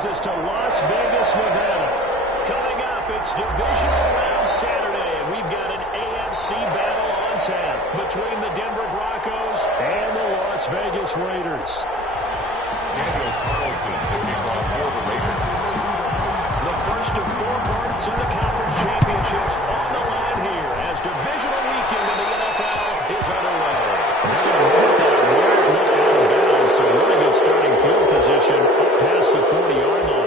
brings us to Las Vegas, Nevada. Coming up, it's Divisional Round Saturday, and we've got an AFC battle on tap between the Denver Broncos and the Las Vegas Raiders. Daniel Carlson kicking off for the Raiders. The first of 4 berths in the conference championships on the line here as divisional weekend in the NFL is underway. So really good starting field position up past the 40-yard line.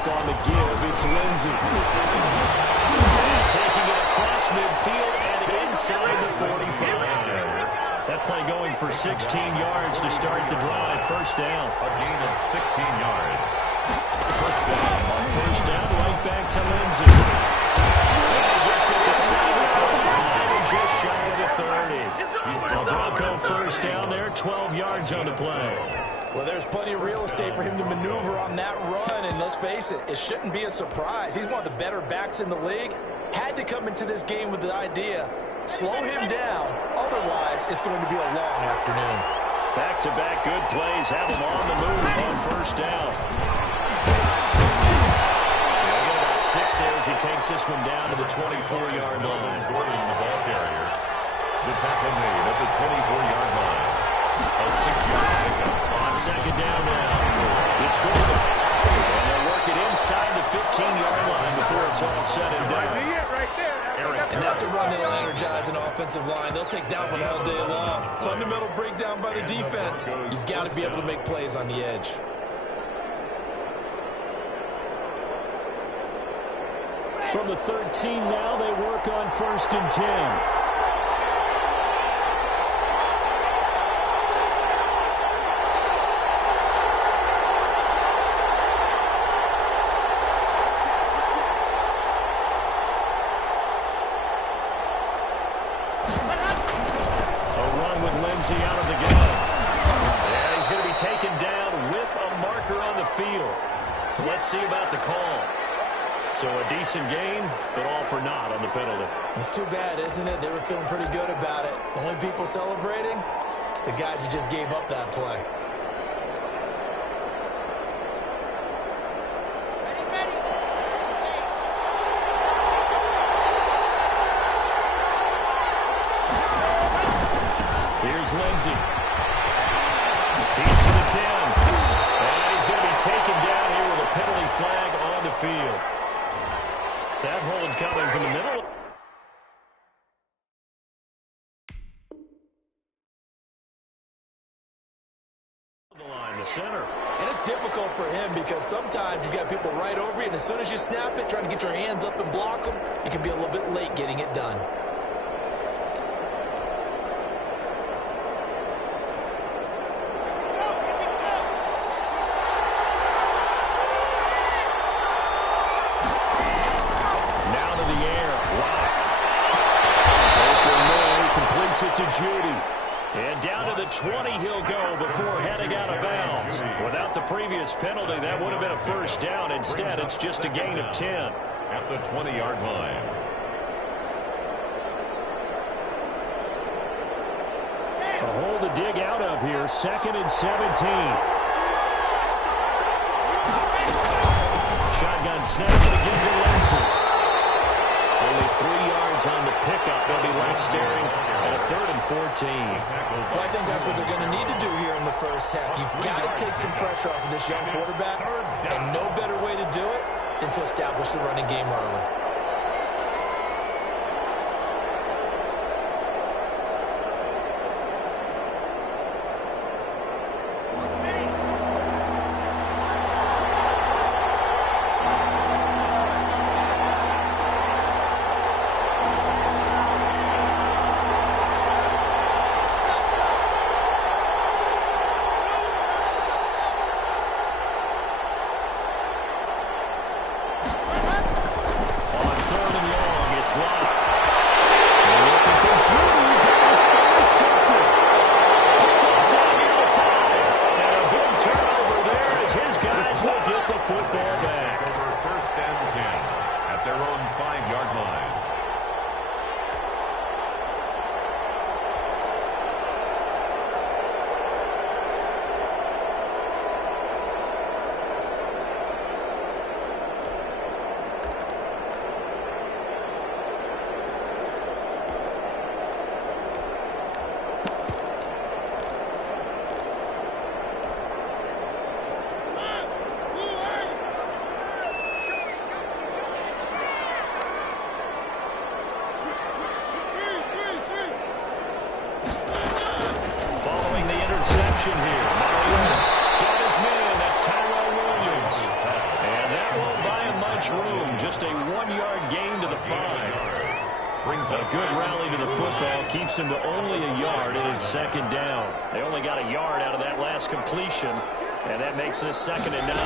On the give, it's Lindsey. And taking it across midfield and inside the 45. That play going for 16 yards to start the drive. First down. A gain of 16 yards. First down. First down, right back to Lindsey. And he gets it inside the 35 and just shy of the 30. A Bronco first down there, 12 yards on the play. Well, there's plenty of real estate for him to maneuver on that run, and let's face it, it shouldn't be a surprise. He's one of the better backs in the league. Had to come into this game with the idea, slow him down, otherwise it's going to be a long afternoon. Back-to-back good plays have him on the move on first down. About 6 there as he takes this one down to the 24-yard line. Gordon, the ball carrier. The tackle made at the 24-yard line. A 6-yard pickup. On second down now, it's Gordon. And they'll work it inside the 15-yard line before it's all said and done. And that's a run that'll energize an offensive line. They'll take that one all day long. Fundamental breakdown by the defense. You've got to be able to make plays on the edge. From the 13 now, they work on first and 10. Out of the game. And he's going to be taken down with a marker on the field. So let's see about the call. So a decent game, but all for naught on the penalty. It's too bad, isn't it? They were feeling pretty good about it. The only people celebrating, the guys who just gave up that play. Lindsey. He's to the 10. And he's going to be taken down here with a penalty flag on the field. That hold coming from the middle. The line, the center. And it's difficult for him because sometimes you've got people right over you, and as soon as you snap it, trying to get your hands up and block them, it can be a little bit late getting it done. It to Judy. And down to the 20 he'll go before heading out of bounds. Without the previous penalty, that would have been a first down. Instead, it's just a gain of 10. At the 20-yard line. A hole to dig out of here. 2nd and 17. Shotgun snap to give to Lindsey. Only 3 yards on the pickup. They'll be left staring at a 3rd and 14. Well, I think that's what they're going to need to do here in the first half. You've got to take some pressure off of this young quarterback, and no better way to do it than to establish the running game early. 25-yard line. Here. Mario got his man. That's Tyrell Williams. And that won't buy him much room. Just a 1-yard gain to the 5. Brings a good rally to the football. Keeps him to only a yard, and it's second down. They only got a yard out of that last completion, and that makes this 2nd and 9.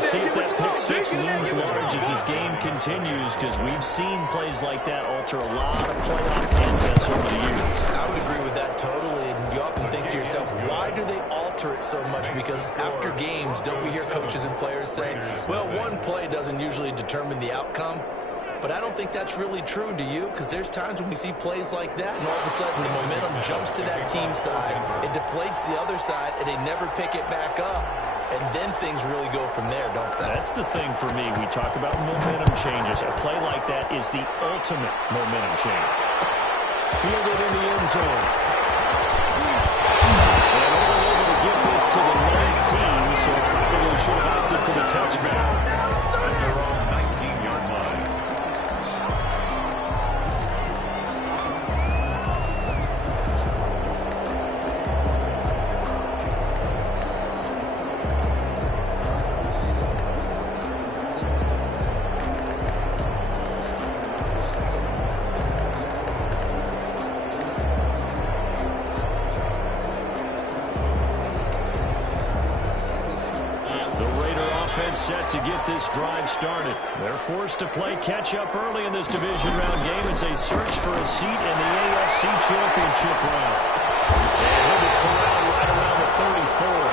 See if that pick six looms large as this game continues, because we've seen plays like that alter a lot of playoff contests over the years. I would agree with that totally, and you often think to yourself, why do they alter it so much? Because after games, don't we hear coaches and players say, well, one play doesn't usually determine the outcome? But I don't think that's really true, do you? Because there's times when we see plays like that, and all of a sudden the momentum jumps to that team side, it deflates the other side, and they never pick it back up. And then things really go from there, don't they? That's the thing for me. We talk about momentum changes. A play like that is the ultimate momentum change. Fielded in the end zone. And only able to get this to the 19, so probably should have opted for the touchback. At their own 19-yard line. Set to get this drive started. They're forced to play catch-up early in this division round game as they search for a seat in the AFC Championship round. And he'll be corralled right around the 34.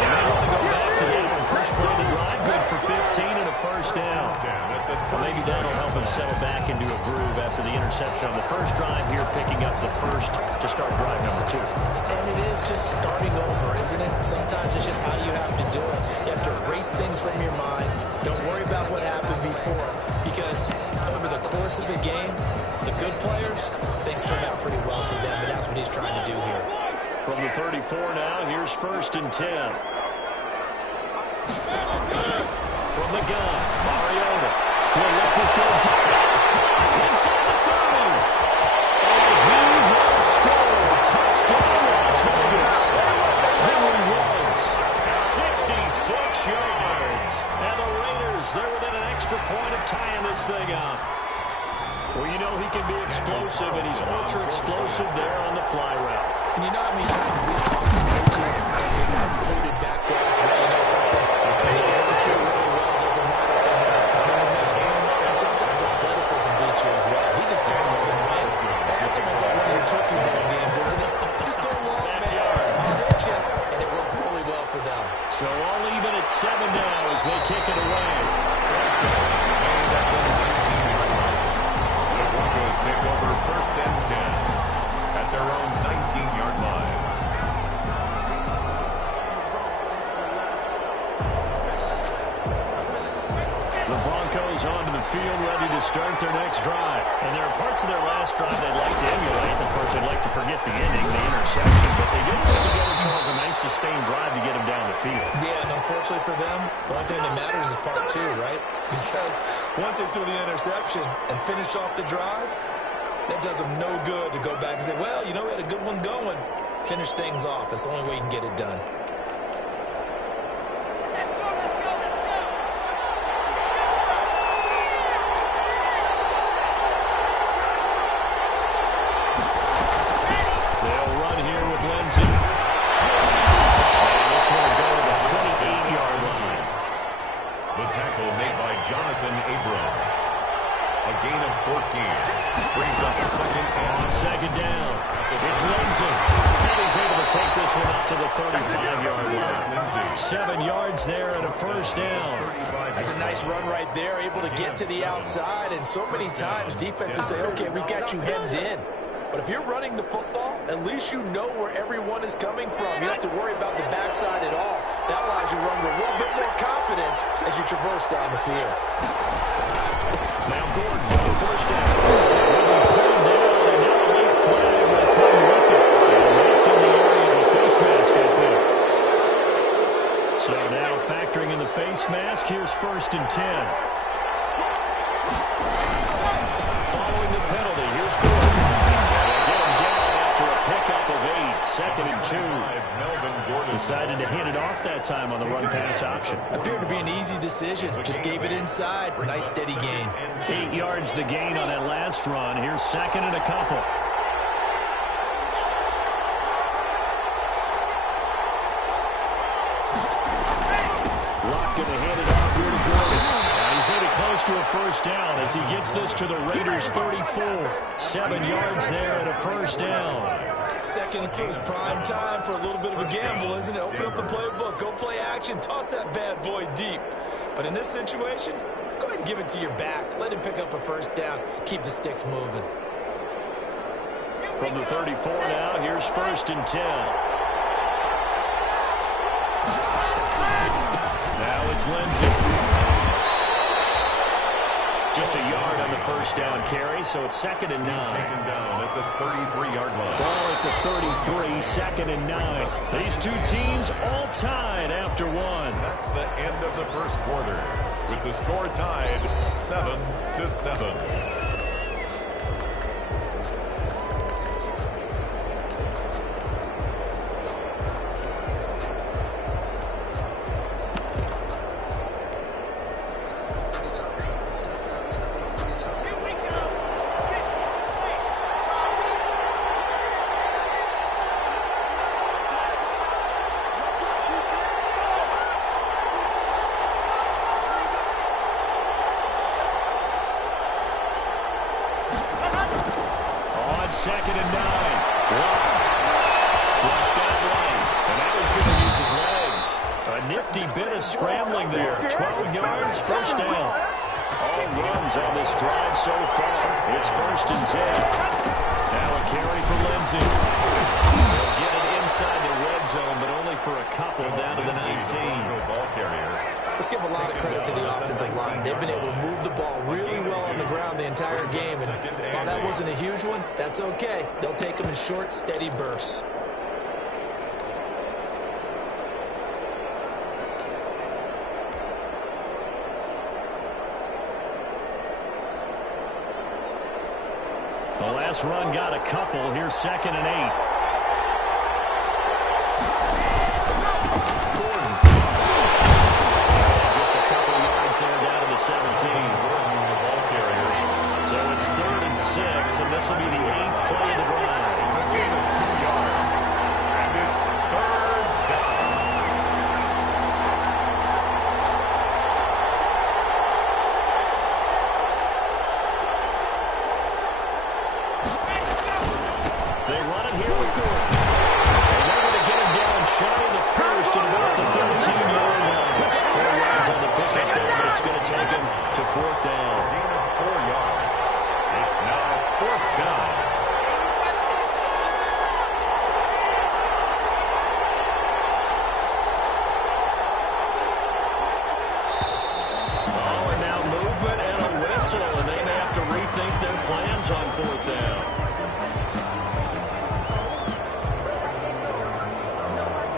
They may want to go back to that one. First play of the drive, good for 15 and a first down. Well, maybe that'll help him settle back into a groove after the interception on the first drive here, picking up the first to start drive number 2. And it is just starting over, isn't it? Sometimes it's just how you have to do it. You have to erase things from your mind. Don't worry about what happened before, because over the course of the game, the good players, things turn out pretty well for them, and that's what he's trying to do here. From the 34 now, here's 1st and 10. From the gun, Mariota will let this go down. It's caught inside the 30. And he will score. Touchdown, Las Vegas. Henry Ruggs, 66 yards. And the Raiders, they're within an extra point of tying this thing up. Well, you know he can be explosive, and he's ultra-explosive there on the fly route. And you know how many times we've talked to coaches and they've concluded back to us, well, you know something, when you execute really well, it doesn't matter if they know it's coming or not. And sometimes athleticism beats you as well. He just took them and went. That's almost like one of your turkey ball games, isn't it? Just go long, man. I'll hit you. And it worked really well for them. So all even at 7 now as they kick it away. The Broncos take over 1st and 10 at their own 19-yard line. The Broncos onto the field, ready to start their next drive. And there are parts of their last drive they'd like to emulate. Of course, they'd like to forget the ending, the interception. But they did put together, Charles, a nice sustained drive to get them down the field. Yeah, and unfortunately for them, the only thing that matters is part 2, right? Because once they threw the interception and finished off the drive, that does them no good to go back and say, well, you know, we had a good one going. Finish things off. That's the only way you can get it done. Let's go, let's go, let's go. They'll run here with Lindsey. And this one will go to the 28-yard line. The tackle made by Jonathan Abram. A gain of 14. Brings up 2nd and second down. It's Lindsay. And he's able to take this one up to the 35-yard line. 7 yards there and a first down. That's a nice run right there, able to get to the outside. And so many times defenses say, okay, we got you hemmed in. But if you're running the football, at least you know where everyone is coming from. You don't have to worry about the backside at all. That allows you to run with a little bit more confidence as you traverse down the field. Now Gordon with the first down. Pulled down, and now a late flag will come with it. And that's in the area of the face mask, I think. So now factoring in the face mask, here's 1st and 10. Following the penalty, here's Gordon. Pickup of 8, 2nd and 2. Decided to hand it off that time on the run-pass option. Appeared to be an easy decision. Just gave it inside. Nice steady gain. 8 yards the gain on that last run. Here's 2nd and a couple. Locke going to hand it off here to Gordon. He's getting close to a first down as he gets this to the Raiders' 34. 7 yards there and a first down. 2nd and 2 is prime time for a little bit of a gamble, isn't it? Open up the playbook, go play action, toss that bad boy deep. But in this situation, go ahead and give it to your back. Let him pick up a first down. Keep the sticks moving. From the 34 now, here's 1st and 10. Now it's Lindsay. Just a yard on the first down carry, so it's 2nd and 9. Taken down at the 33-yard line. Ball at the 33, 2nd and 9. These two teams all tied after one. That's the end of the first quarter, with the score tied 7-7. Let's give a lot of credit to the offensive line. They've been able to move the ball really well on the ground the entire game. And while that wasn't a huge one, that's okay. They'll take them in short, steady bursts. The last run got a couple. Here's 2nd and 8. Just a couple yards there down to the 17. So it's 3rd and 6, and this will be the 8th play of the drive. 2 yards, and it's 3rd down. They run it here with Gordon. And they're going to get him down shy of the first at about the 13-yard line. 4 yards on the pickup there, but it's going to take him to 4th down. 4 yards. It's now 4th down. Oh, and now movement and a whistle, and they may have to rethink their plans on 4th down.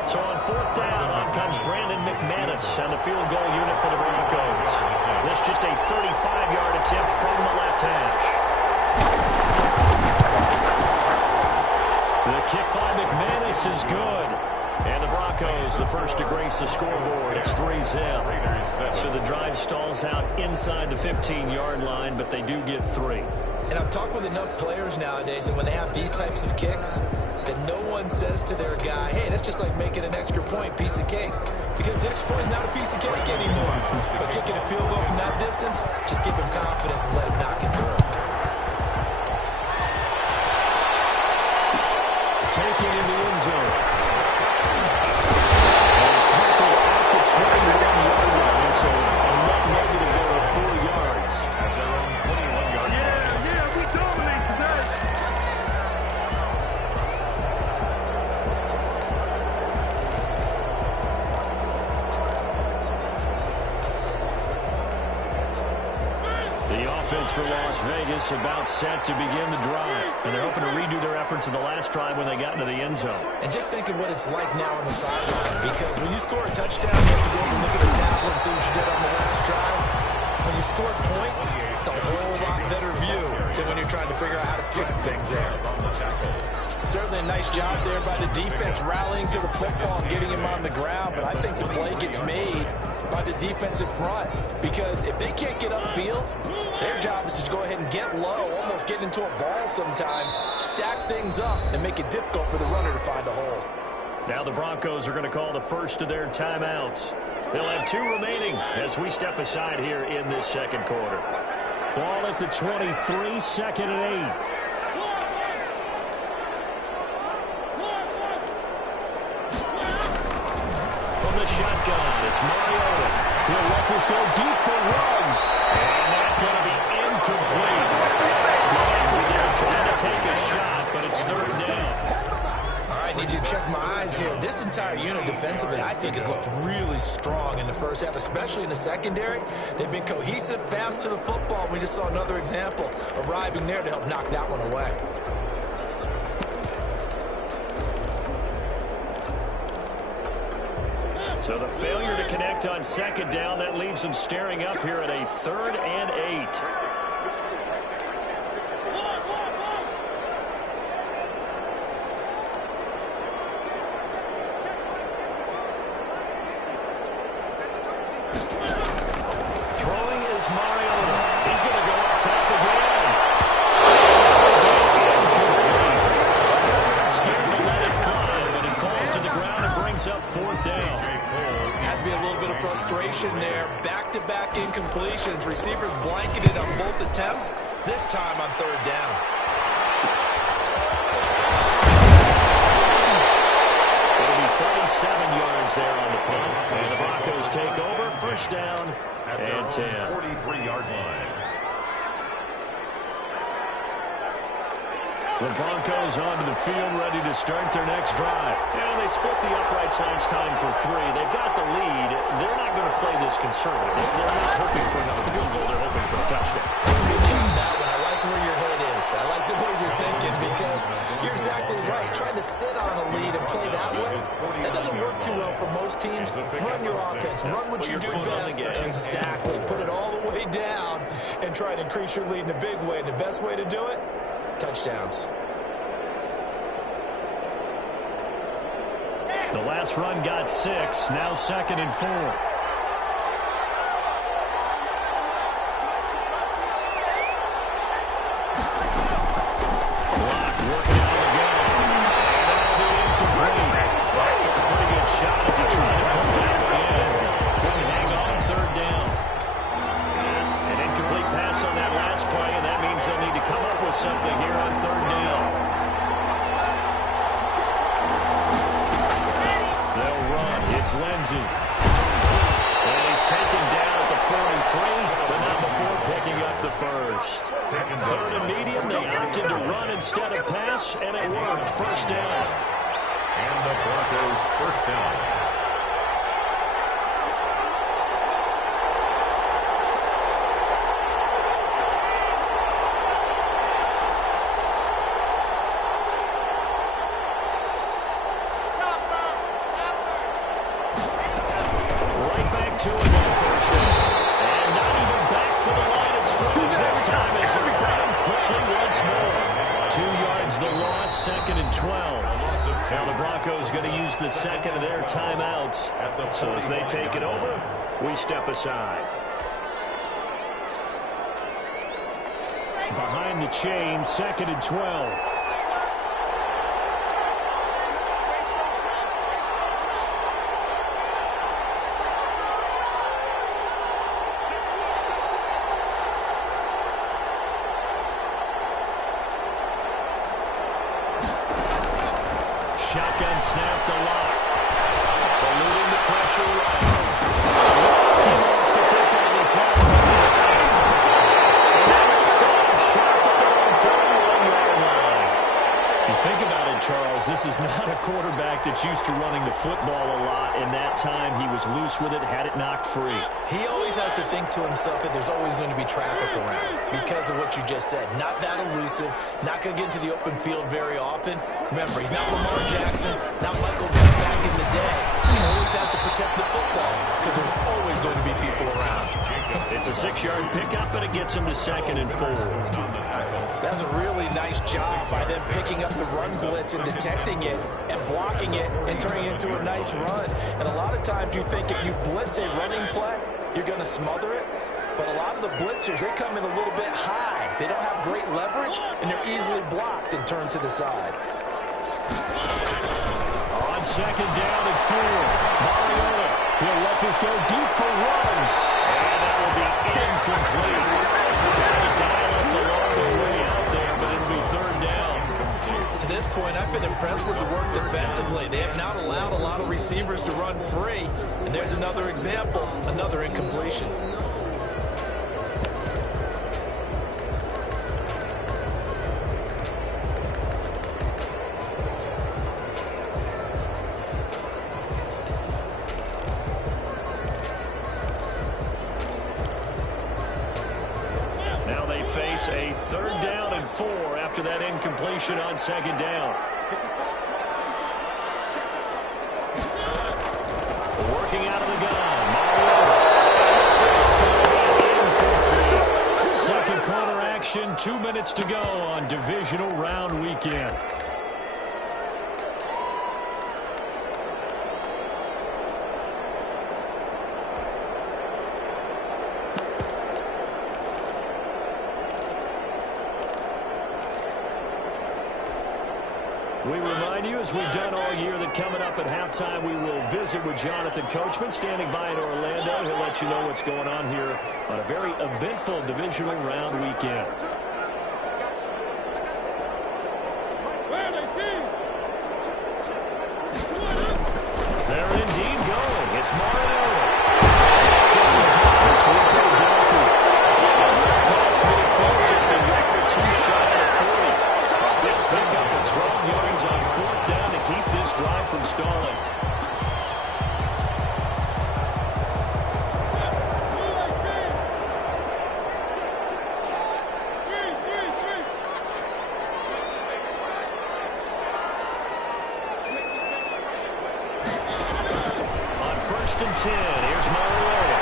So on 4th down, on comes Brandon McManus on the field goal unit for the Broncos. This just a 35-yard attempt from the left hash. The kick by McManus is good. And the Broncos, the first to grace the scoreboard. It's 3-0. So the drive stalls out inside the 15-yard line, but they do get 3. And I've talked with enough players nowadays, and when they have these types of kicks, that no one says to their guy, hey, that's just like making an extra point, piece of cake. Because the extra point is not a piece of cake anymore. But kicking a field goal from that distance, just give him confidence and let him knock it through. taking in the end zone. And tackle at the 21-yard line, so a net negative there of 4 yards. At their own 21-yard line. Yeah, we dominate today. The offense for Las Vegas about set to begin the drive. And they're hoping to redo their efforts in the last drive when they got into the end zone. And just think of what it's like now on the sideline, because when you score a touchdown, you have to go and look at the tablet and see what you did on the last drive. When you score points, it's a whole lot better view than when you're trying to figure out how to fix things there. Certainly a nice job there by the defense rallying to the football and getting him on the ground, but I think the play gets made by the defensive front, because if they can't get upfield, their job is to go ahead and get low, almost get into a ball sometimes, stack things up, and make it difficult for the runner to find a hole. Now the Broncos are going to call the first of their timeouts. They'll have 2 remaining as we step aside here in this second quarter. Ball at the 23, second and 8. From the shotgun, it's Mariota. He'll let this go deep for Ruggs. And that's going to be incomplete. Good effort there trying to take a shot, but it's third down. I need you to check my eyes here. This entire unit defensively, I think, has looked really strong in the first half, especially in the secondary. They've been cohesive, fast to the football. We just saw another example arriving there to help knock that one away. So the failure to connect on second down, that leaves them staring up here at a 3rd and 8. Throwing is Mariota. He's going to go up top again. Scared to let it fly, but it falls to the ground and brings up 4th down. Has to be a little bit of frustration there. Back-to-back incompletions. Receivers blanketed on both attempts, this time on 3rd down. It'll be 37 yards there on the punt. And the Broncos take over. First down and 10. 43-yard line. The Broncos onto the field, ready to start their next drive. And they split the uprights last time for 3. They've got the lead. They're not going to play this conservative. They're not hoping for another field goal. They're hoping for a touchdown. On that one, I like where your head is. I like the way you're thinking, because you're exactly right. Trying to sit on a lead and play that way, that doesn't work too well for most teams. Run your offense. Run what you do best. Exactly. Put it all the way down and try to increase your lead in a big way. And the best way to do it? Touchdowns. The last run got 6. Now 2nd and 4. Block working out of the gun. And that'll be incomplete. Took a pretty good shot as he tried to come back again. Couldn't hang on 3rd down. An incomplete pass on that last play, and that means they'll need to come up with something here on 3rd down. They'll run. It's Lindsey. And he's taken down at the 43, but not before picking up the first. 3rd and medium. They opted to run instead of pass, and it worked. First down. And the Broncos first down. Now the Broncos going to use the second of their timeouts. So as they take it over, we step aside. Behind the chain, 2nd and 12. Shotgun snap to Lock. Eluding the pressure right. He wants the football to tackle. And that was a shot at their own 41-yard line. You think about it, Charles, this is not a quarterback that's used to running the football a lot. In that time, he was loose with it, had it knocked free. He always has to think to himself that there's always going to be traffic around because of what you just said. Not that elusive, not going to get into the open field very often. Remember, he's not Lamar Jackson, not Michael Vick back in the day. He always has to protect the football because there's always going to be people around. It's a 6-yard pickup, but it gets him to 2nd and 4. That's a really nice job by them picking up the run blitz and detecting it and blocking it and turning it into a nice run. And a lot of times you think if you blitz a running play, you're going to smother it. But a lot of the blitzers, they come in a little bit high. They don't have great leverage, and they're easily blocked and turned to the side. On 2nd down and 4, Mariota will let this go deep for runs. And that will be incomplete. Trying to dial up the long way out there, but it'll be 3rd down. To this point, I've been impressed with the work defensively. They have not allowed a lot of receivers to run free. And there's another example, another incompletion. Now they face a 3rd down and 4 after that incompletion on 2nd down. Working out of the gun. Mariota. Second corner action, 2 minutes to go on divisional round weekend. We remind you, as we've done all year, that coming up at halftime, we will visit with Jonathan Coachman, standing by in Orlando. He'll let you know what's going on here on a very eventful divisional round weekend. They're indeed going. It's Mariota. It's going to Broncos. Just a yard or 2 shy of 40. Big pickup at 12 yards on 4th down to keep this drive from stalling. On 1st and 10, here's Mariota.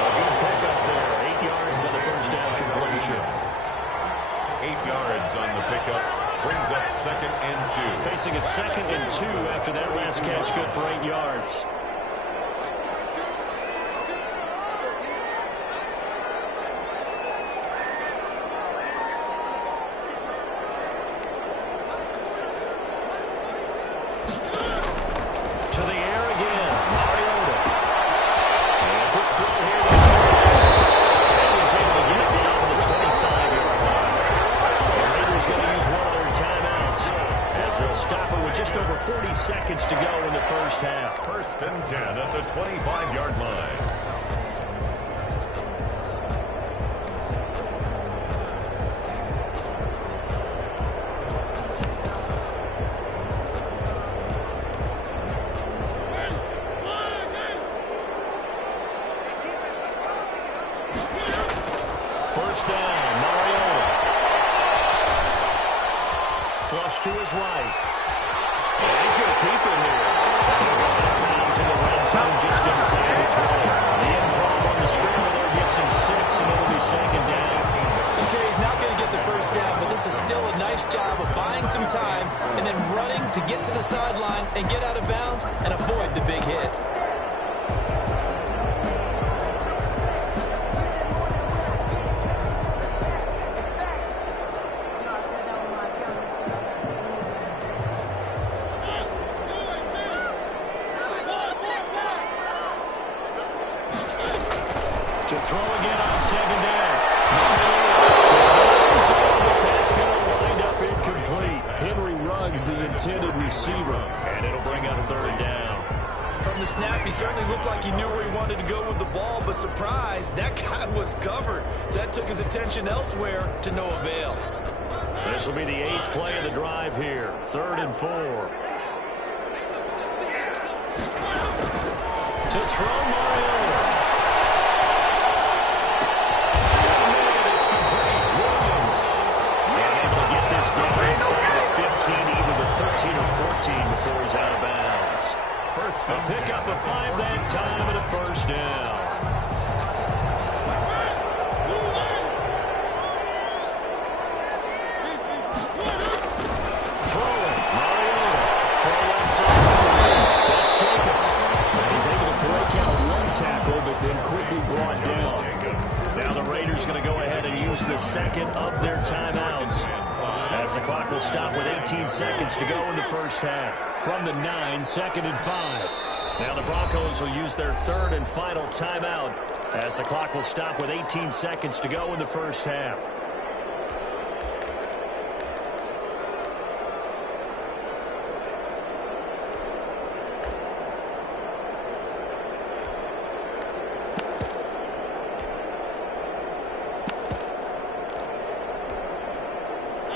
A good pickup there. 8 yards on the 1st down completion. 8 yards on the pickup. Brings up 2nd and 2. Facing a 2nd and 2 after that last catch, good for 8 yards. To the air again, Mariota. And a quick throw here. And he's able to get it down to the 25-yard line. The Raiders going to use one of their timeouts as they'll stop it with just over 40 seconds to go in the 1st half. 1st and 10 at the 25-yard line. First down, Mariota. Flush to his right. And he's going to keep it here. Bounds in the red zone just inside the 20. The improv on the scramble there gets him 6, and it'll be 2nd down. Okay, he's not going to get the first down, but this is still a nice job of buying some time and then running to get to the sideline and get out of bounds and avoid the big hit. To throw again on 2nd down. But that's going to certainly looked like he knew where he wanted to go with the ball, but surprise, that guy was covered. So that took his attention elsewhere to no avail. This will be the 8th play of the drive here. 3rd and 4. To throw Mariota. It's complete. Williams. And able to get this down inside the 15, either the 13 or 14 before he's out of bounds. A pickup of 5 that time and a first down. Throwing. Mariota. Throw left side. That's Jacobs. And he's able to break out one tackle, but then quickly brought down. Now the Raiders going to go ahead and use the second of their timeouts, as the clock will stop with 18 seconds to go in the first half. From the 9, 2nd and 5. Now the Broncos will use their 3rd and final timeout, as the clock will stop with 18 seconds to go in the first half.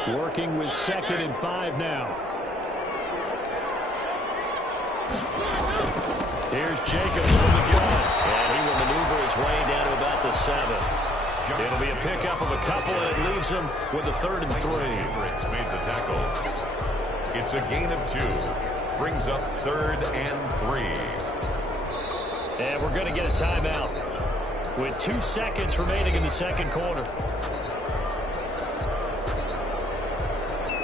Working with 2nd and 5 now. Here's Jacobs from the gun. And he will maneuver his way down to about the 7. It'll be a pickup of a couple, and it leaves him with a 3rd and 3. Made the tackle. It's a gain of 2. Brings up 3rd and 3. And we're going to get a timeout with 2 seconds remaining in the second quarter.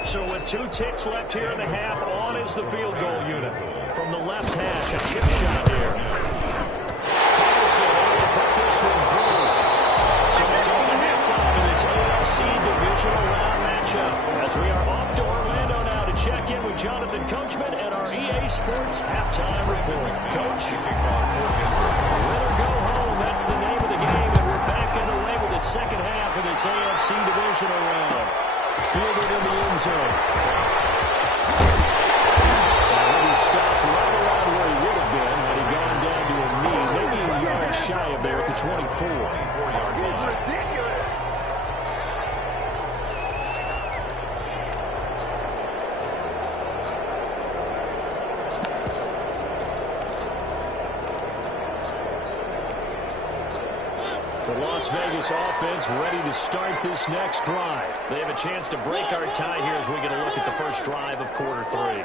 So with 2 ticks left here in the half, on is the field goal unit. From the left hash, a chip shot here. Carlson able to put this one through. So it's on the halftime in this AFC Divisional round matchup, as we are off to Orlando now to check in with Jonathan Coachman and our EA Sports halftime report. Coach? Win or go home, that's the name of the game, and we're back underway with the second half of this AFC Divisional round. Fielded in the end zone. And he stopped right around where he would have been had he gone down to a knee, maybe a yard shy of there at the 24. It's ridiculous. The Las Vegas offense ready to start this next drive. They have a chance to break our tie here as we get a look at the first drive of quarter 3.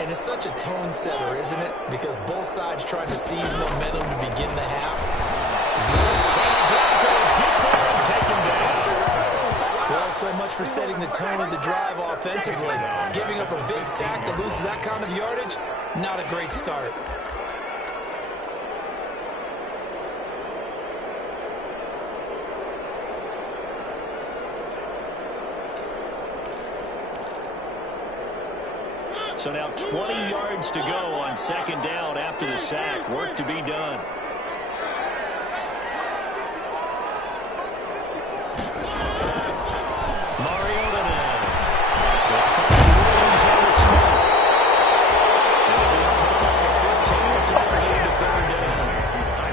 And it's such a tone setter, isn't it? Because both sides trying to seize momentum to begin the half. Broncos get there and take him down. Well, so much for setting the tone of the drive offensively. Giving up a big sack that loses that kind of yardage, not a great start. So now 20 yards to go on 2nd down after the sack. Work to be done. Mariota now. They'll find Williams on the snap. It'll be up at the 15, so they're heading to 3rd down.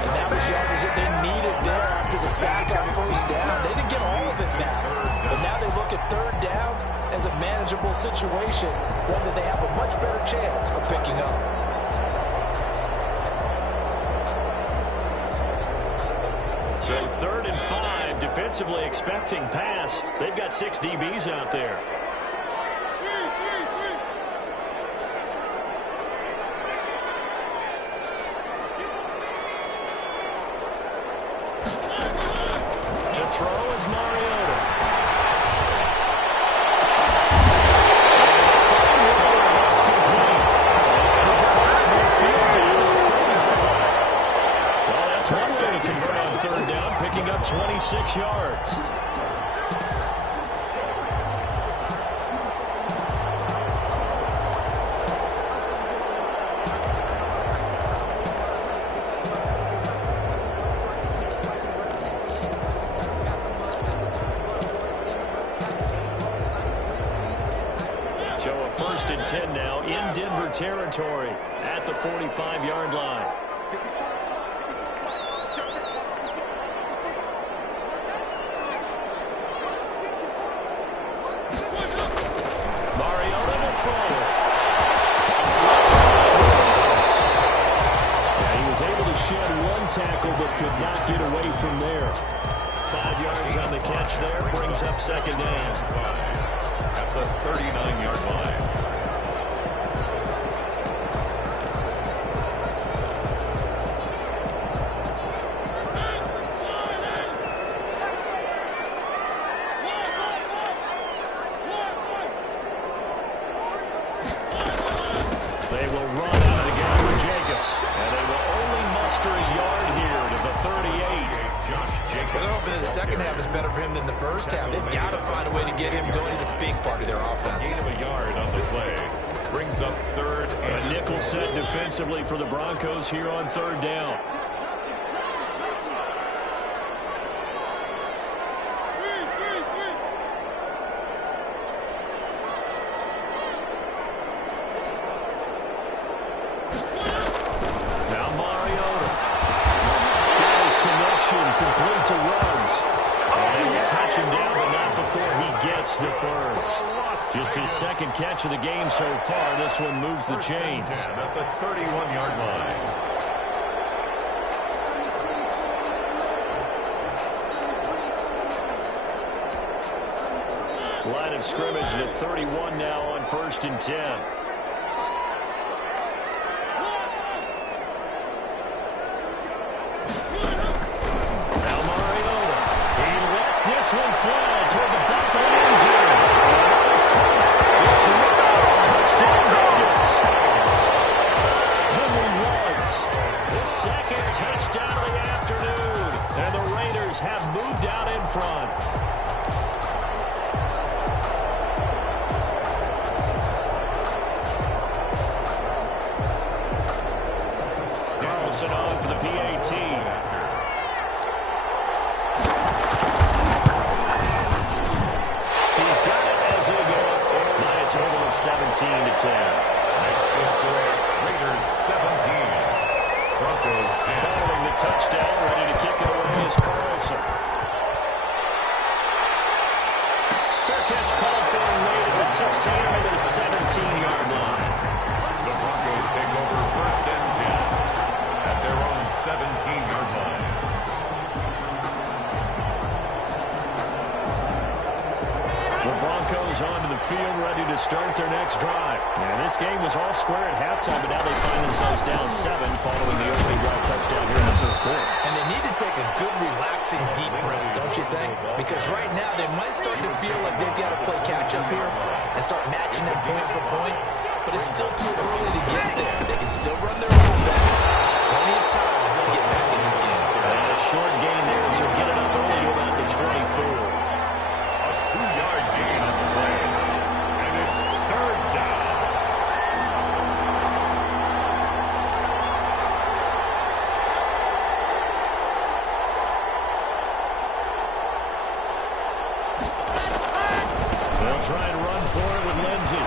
And that was yardage that they needed there after the sack on 1st down. They didn't get all of it back. But now they look at 3rd down as a manageable situation, one that they have a much better chance of picking up. So 3rd and 5, defensively expecting pass. They've got 6 DBs out there. To throw is Mariota. One way to convert on 3rd down, picking up 26 yards. So a 1st and 10 now in Denver territory at the 45-yard line. tackle, but could not get away from there. 5 yards on the catch there, brings up second down. At the 39-yard line. They will run out of the game with Jacobs. And they will only muster a yard here to the 38. Josh Jacobs. They're hoping that the second half is better for him than the first half. They've got to find a way to get him going. He's a big part of their offense. Gain of a yard on the play. Brings up third and A nickel set defensively for the Broncos here on third down. Now Mariota. Got his connection, complete to Ruggs. And they will touch him down, but not before he gets the first. Just his second catch of the game so far. This one moves the chains. at the 31-yard line. Line of scrimmage to 31 now on 1st and 10. Now Mariota. He lets this one fly toward the back of the end zone. It's caught. It's Ruggs. Touchdown Vegas. Henry Ruggs. His second touchdown of the afternoon. And the Raiders have moved out in front. On for the PAT. He's got it as they go up by a total of 17-10. Next to score, Raiders 17. Broncos 10. Following the touchdown, ready to kick it away is Carlson. Fair catch called for and made at the 16 over the 17-yard line. The Broncos take over 1st and 10. At their own 17-yard line. The Broncos onto the field, ready to start their next drive. And this game was all square at halftime, but now they find themselves down 7 following the opening drive touchdown here in the 3rd quarter. And they need to take a good, relaxing, deep breath, don't you think? Because right now they might start to feel like they've got to play catch-up here and start matching them point for point. But it's still too early to get there. They can still run their offense. Plenty of time to get back in this game. And a short gain there as they're getting up early to about the 24. A 2-yard gain on the play. And it's 3rd down. They'll try and run for it with Lindsey.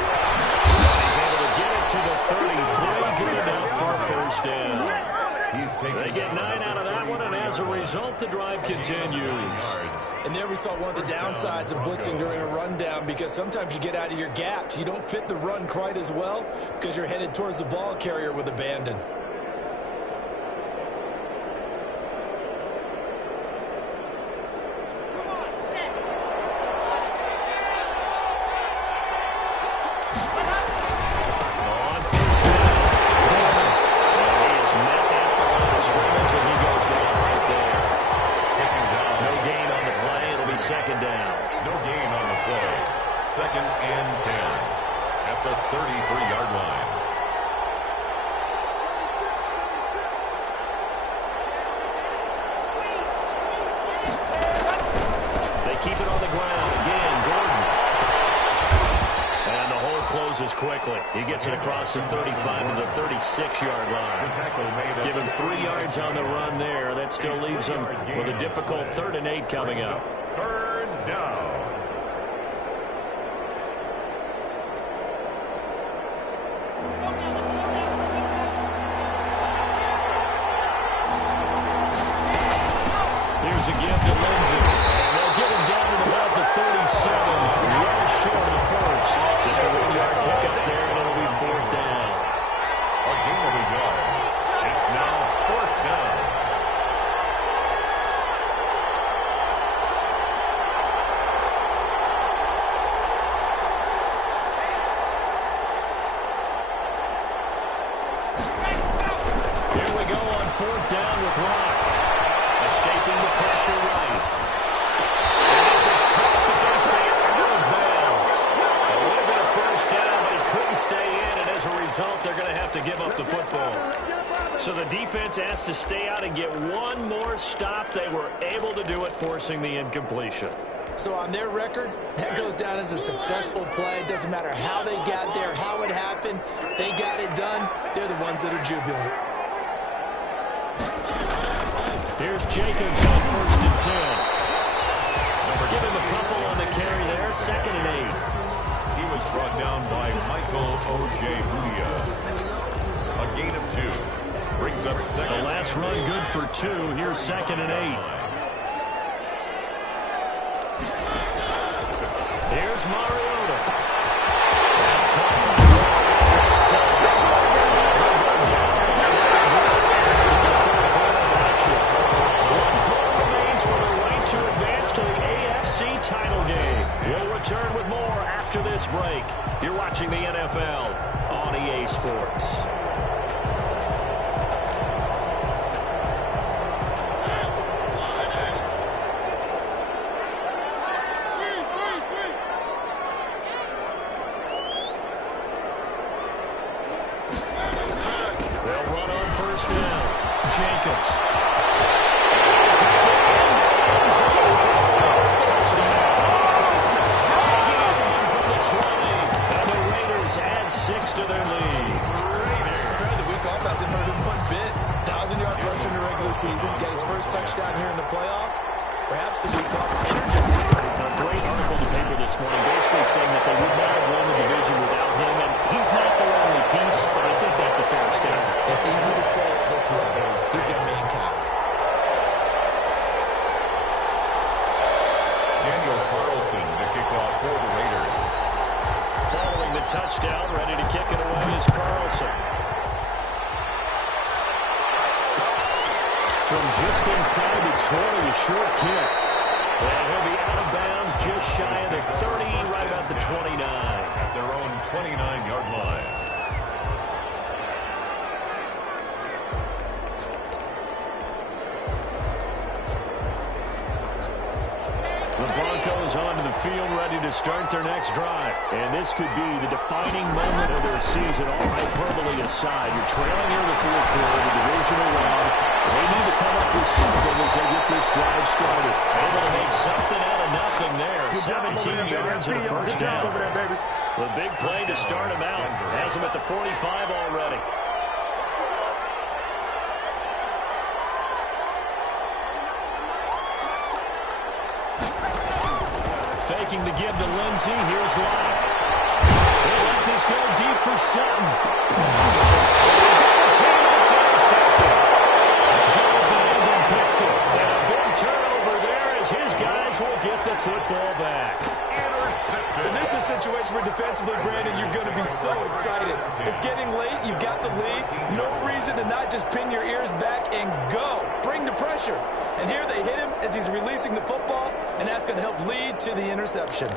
He's able to get it to the 33. Good enough for a 1st down. They get 9 out of that one, and as a result, the drive continues. And there we saw one of the downsides of blitzing during a rundown, because sometimes you get out of your gaps. You don't fit the run quite as well because you're headed towards the ball carrier with abandon. Second down. No gain on the play. 2nd and 10 at the 33-yard line. They keep it on the ground. Again, Gordon. And the hole closes quickly. He gets it across the 35 to the 36-yard line. Give him 3 yards on the run there. That still leaves him with a difficult 3rd and 8 coming up. 3rd down. Here's a give to Lindsey. And they'll get him down at about the 37. Well short of the first. Just a 1-yard pickup there, and it'll be 4th down. A gain of a yard. It's now 4th down. fourth down with Rock. Escaping the pressure right. And this is caught, but they say out of bounds. It would have been a first down, but he couldn't stay in, and as a result, they're going to have to give up the football. So the defense asked to stay out and get one more stop. They were able to do it, forcing the incompletion. So on their record, that goes down as a successful play. It doesn't matter how they got there, how it happened. They got it done. They're the ones that are jubilant. Here's Jacobs on 1st and 10. Give him a couple on the carry there, 2nd and 8. He was brought down by Michael Ojewudia. A gain of 2. Brings up second. The last run good for 2. Here's 2nd and 8. Here's Mariota. That's caught. One play remains for the right to advance to the AFC title game. We'll return with more after this break. You're watching the NFL on EA Sports. Jacobs. From the 20. And the Raiders add 6 to their lead. The week off hasn't hurt him one bit. 1,000-yard rush in the regular season. Get his first touchdown here in the playoffs. Perhaps the week off energy. A great article in the paper this morning basically saying that they would not have won the division without him. And he's not their only piece, but I think that's a fair statement. It's easy to say it this way. He's their main guy. Daniel Carlson to kick off for the Raiders. Following the touchdown, ready to kick it away is Carlson. From just inside the 20, a short kick. And he'll be out of bounds just shy of the 30, right at the 29. At their own 29-yard line. The Broncos onto the field, ready to start their next drive. And this could be the defining moment of their season, all hyperbole aside. You're trailing here in the fourth quarter, the divisional round. They need to come up with something as they get this drive started. Able to make something out of nothing there. 17 yards and a first down. The big play to start him out. Has him at the 45 already. Faking the give to Lindsey. Here's Locke. He'll let this go deep for Sutton. It's intercepted. Jonathan Abram picks it. And a big turnover there as his guys will get the football back. And this is a situation where defensively, Brandon, you're going to be so excited. It's getting late. You've got the lead. No reason to not just pin your ears back and go. Bring the pressure. And here they hit him as he's releasing the football, and that's going to help lead to the interception.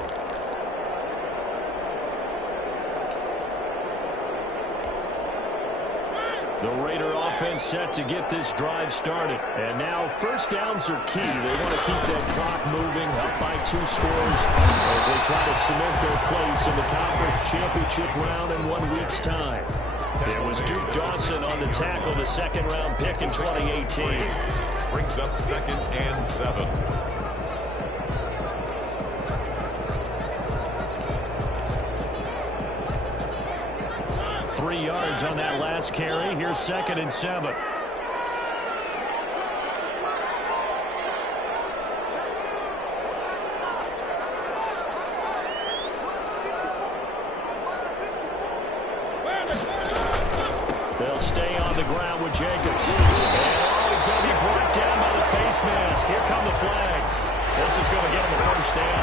The Raider offense set to get this drive started. And now first downs are key. They want to keep that clock moving, up by 2 scores as they try to cement their place in the conference championship round in 1 week's time. It was Duke Dawson on the tackle, the second-round pick in 2018. Brings up 2nd and 7. 3 yards on that last carry. Here's 2nd and 7. They'll stay on the ground with Jacobs. And he's going to be brought down by the face mask. Here come the flags. This is going to get him a first down.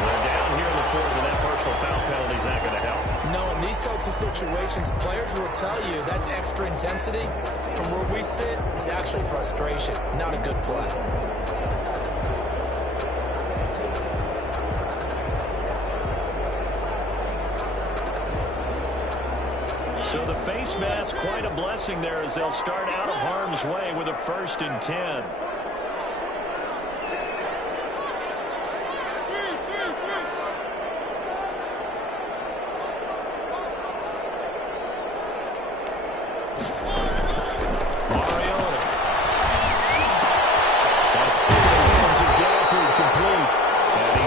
They're down here in the 4th, and that personal foul penalty is not going to help. No, in these types of situations, players will tell you that's extra intensity. From where we sit, it's actually frustration, not a good play. So the face mask, quite a blessing there as they'll start out of harm's way with a 1st and 10.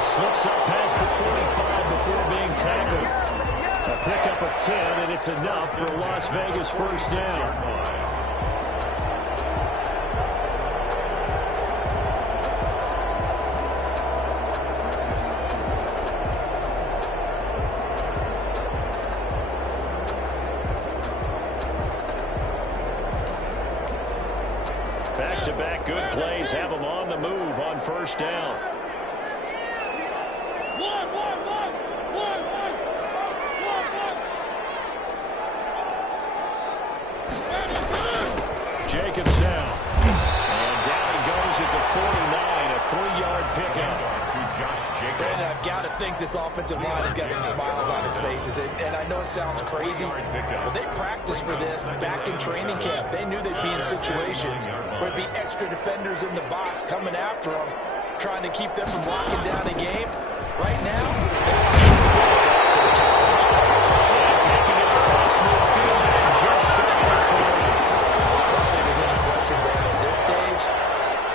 Slips up past the 45 before being tackled. A pickup of 10, and it's enough for a Las Vegas 1st down. Back-to-back good plays have them on the move on 1st down. Jacobs down. And down he goes at the 49, a 3-yard pickup. And I've got to think this offensive line has got some smiles on its faces. And I know it sounds crazy, but they practiced for this back in training camp. They knew they'd be in situations where there'd be extra defenders in the box coming after them, trying to keep them from locking down a game. Right now, to the challenge. And taking it across midfield and just shy of the 40. At this stage,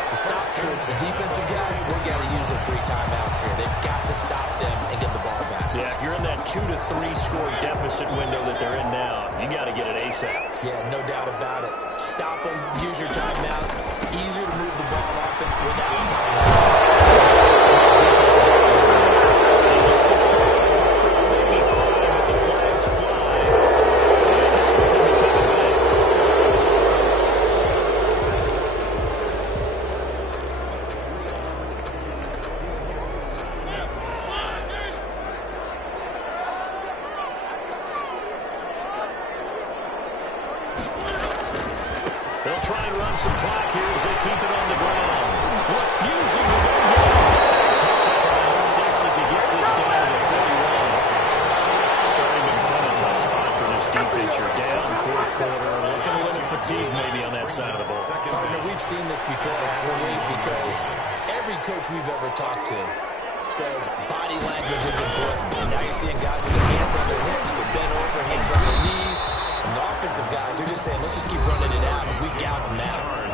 the stop troops, the defensive guys, they got to use their 3 timeouts here. They've got to stop them and get the ball back. Yeah, if you're in that 2 to 3 score deficit window that they're in now, you got to get it ASAP. Yeah, no doubt about it. Stop them, use your timeouts. Easier to move the ball offense without timeouts. He gets it forward for 4, maybe 5, but the flags fly. And this one can be coming back. They'll try and run some clock here as they keep it on the ground. Refusing to go down. Picks up about 6 as he gets this down to the 41. Starting to become a tough spot for this defense. You're down 4th quarter. Looking a little fatigued maybe on that side of the ball. Partner, we've seen this before, haven't we? Because every coach we've ever talked to says body language is important. And now you're seeing guys with their hands on their hips, they're bent over, hands on their knees. And the offensive guys are just saying, let's just keep running it out, and we've got them now.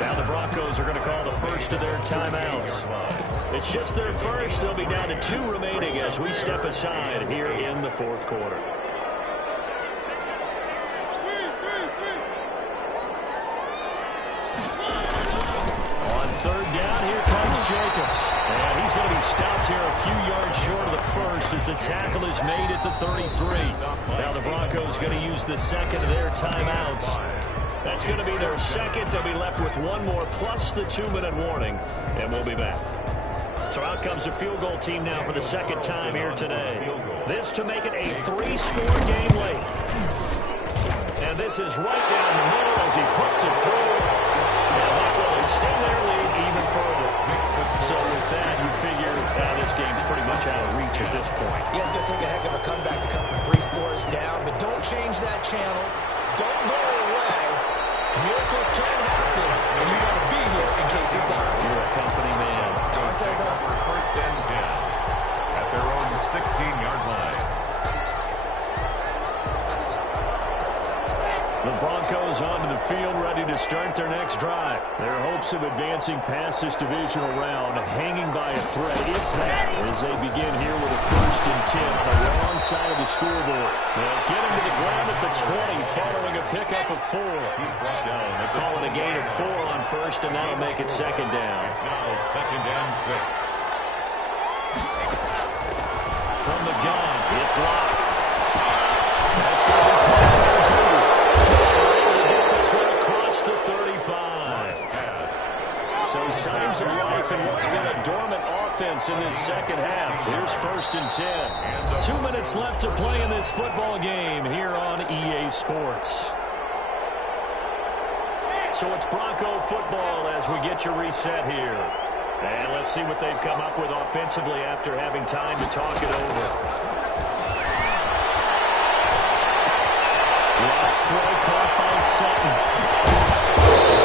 Now the Broncos are going to call the first of their timeouts. It's just their first. They'll be down to 2 remaining as we step aside here in the 4th quarter. On 3rd down, here comes Jacobs. And he's going to be stopped here a few yards short of the first as the tackle is made at the 33. Now the Broncos going to use the 2nd of their timeouts. That's going to be their 2nd. They'll be left with 1 more plus the 2-minute warning, and we'll be back. So out comes the field goal team now for the 2nd time here today. This to make it a 3-score game late. And this is right down the middle as he puts it through. And that will extend their lead even further. So with that, you figure this game's pretty much out of reach at this point. Yeah, it's going to take a heck of a comeback to come from 3 scores down, but don't change that channel. Don't go away. Miracles can happen, and you want to be here in case it does. You're a company man. For 1st and 10 at their own 16-yard line. The Broncos onto the field, ready to start their next drive. Their hopes of advancing past this divisional round hanging by a thread, if that, as they begin here with a 1st and 10 on the wrong side of the scoreboard. They'll get him to the ground at the 20, following a pickup of 4. They're calling a gain of 4 on 1st, and that'll make it 2nd down. It's now 2nd and 6. From the gun, it's locked. That's going to be caught. Across the 35. So signs of life in what's been a dormant offense in this 2nd half. Here's 1st and 10. 2 minutes left to play in this football game here on EA Sports. So it's Bronco football as we get your reset here. And let's see what they've come up with offensively after having time to talk it over. Locks throw caught by Sutton.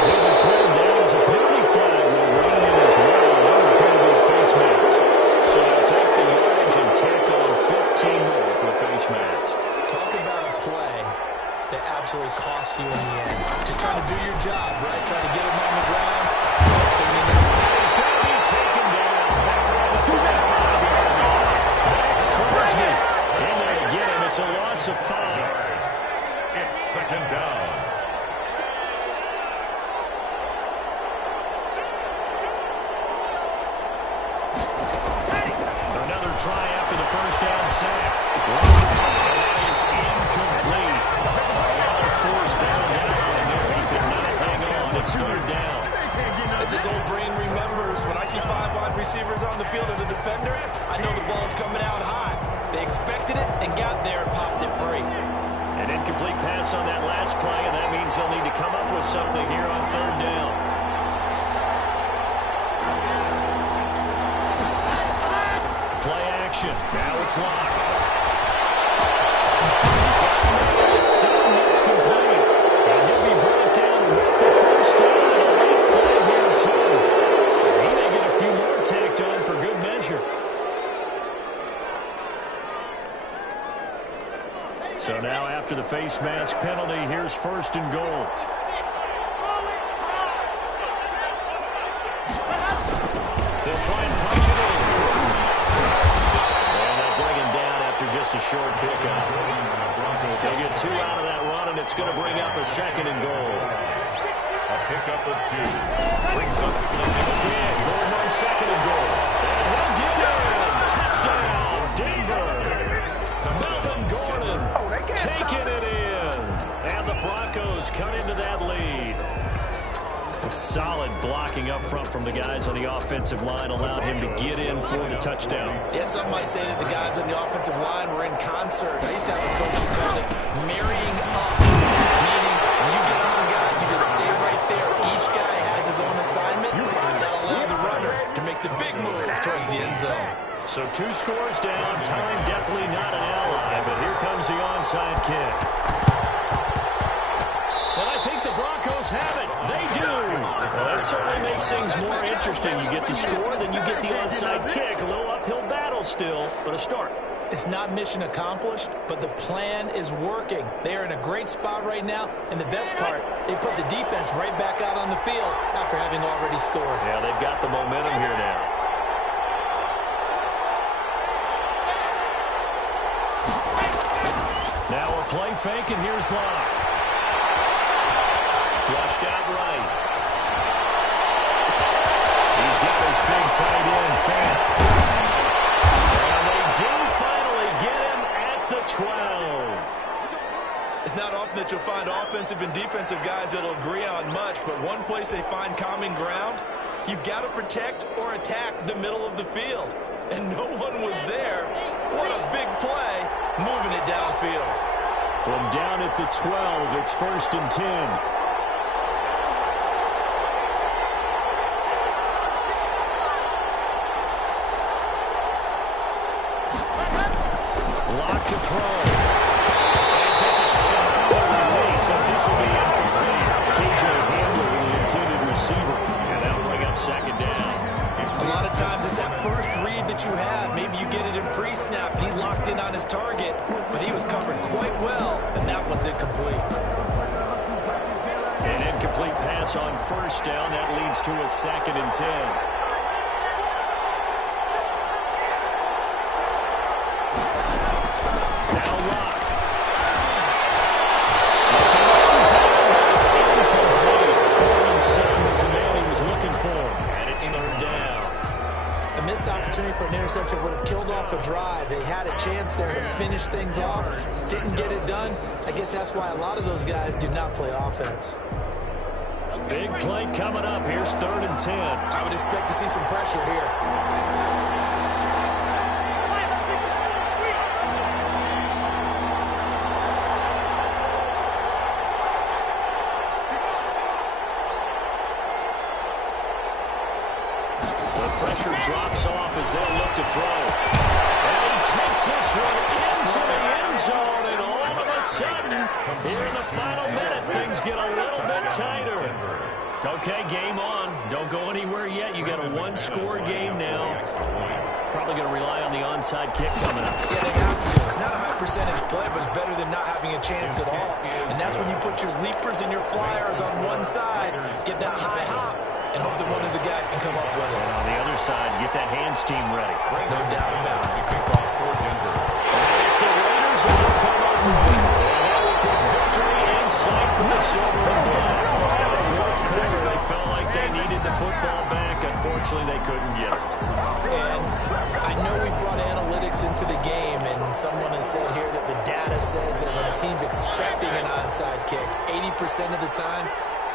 He'll be pulled down as a penalty flag will run in as well. Those appear to be face masks. So they'll take the yardage and tack on 15 more for the face masks. Talk about a play that absolutely costs you in the end. Just trying to do your job, right? Trying to get him on the ground. Next thing you know, he's going to be taken down. That's Crosby. In there to get him. It's a loss of 5. It's second down. Another try after the first down sack. That is incomplete. A lot of force down there. He could not hang on. It's third down. as his old brain remembers, when I see 5 wide receivers on the field as a defender, I know the ball's coming out high. They expected it and got there and popped it free. An incomplete pass on that last play, and that means they'll need to come up with something here on third down. Play action. Now it's locked. It's complete. And he'll be brought down with the first down and a late flag here, too. He may get a few more tacked on for good measure. So now after the face mask penalty, here's first and goal. They'll try and punch it in. And they'll bring him down after just a short pickup. They'll get 2 out of that run, and it's going to bring up a second and goal. A pickup of 2. Brings up second and again. Going on second and goal. And he'll get in. Touchdown, Denver. Melvin Gordon taking it in. And the Broncos cut into that lead. Solid blocking up front from the guys on the offensive line allowed him to get in for the touchdown. Yeah, some might say that the guys on the offensive line were in concert. I used to have a coach who called it marrying up, meaning when you get on a guy, you just stay right there. Each guy has his own assignment. That allowed the runner to make the big move towards the end zone. So 2 scores down. Time definitely not an ally, but here comes the onside kick. And I think the Broncos have it. They do. Well, that certainly makes things more interesting. You get the score, then you get the onside kick. A little uphill battle still, but a start. It's not mission accomplished, but the plan is working. They are in a great spot right now, and the best part, they put the defense right back out on the field after having already scored. Yeah, they've got the momentum here now. Now a play fake, and here's Locke. Flushed out right. He's got his big tight end, Fant. And they do finally get him at the 12. It's not often that you'll find offensive and defensive guys that'll agree on much, but one place they find common ground, you've got to protect or attack the middle of the field. And no one was there. What a big play, moving it downfield. From down at the 12, it's first and 10. Locked to throw. And he takes a shot at the release as this will be incomplete. KJ Hamler, the intended receiver. And that'll bring up second down. A lot of times it's that first read that you have. Maybe you get it in pre-snap. He locked in on his target, but he was covered quite well, and that one's incomplete. An incomplete pass on first down. That leads to a second and 10. Now Locke. It's incomplete. Corbin's son was the man he was looking for, and it's third down. A missed opportunity for an interception would have killed off a drive. They had a chance there to finish things off. Didn't get it done. I guess that's why a lot of those guys do not play offense. Big play coming up. Here's third and 10. I would expect to see some pressure here. The pressure drops off as they'll look to throw. And he takes this one into the end zone, and all of a sudden, here Okay, game on. Don't go anywhere yet. You got a one-score game now. Probably going to rely on the onside kick coming up. Yeah, they have to. It's not a high percentage play, but it's better than not having a chance at all. And that's when you put your leapers and your flyers on one side, get that high hop, and hope that one of the guys can come up with it. And on the other side, get that hands team ready. No doubt about it. And it's the Raiders who will come up with a victory in sight for the Silver and Black. Fourth quarter, they felt like they needed the football back. Unfortunately, they couldn't get it. And I know we brought analytics into the game, and someone has said here that the data says that when a team's expecting an onside kick, 80% of the time,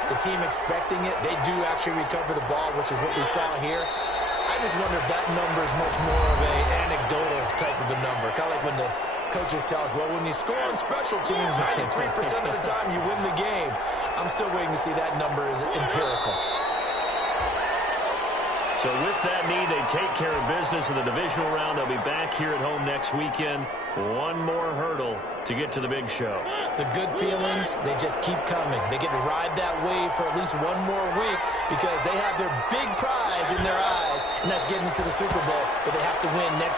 the team expecting it, they do actually recover the ball, which is what we saw here. I just wonder if that number is much more of an anecdotal type of a number. Kind of like when the coaches tell us, well, when you score on special teams, 93% of the time you win the game. I'm still waiting to see that number is empirical. So with that need, they take care of business in the divisional round. They'll be back here at home next weekend. One more hurdle to get to the big show. The good feelings, they just keep coming. They get to ride that wave for at least one more week because they have their big prize in their eyes, and that's getting into the Super Bowl, but they have to win next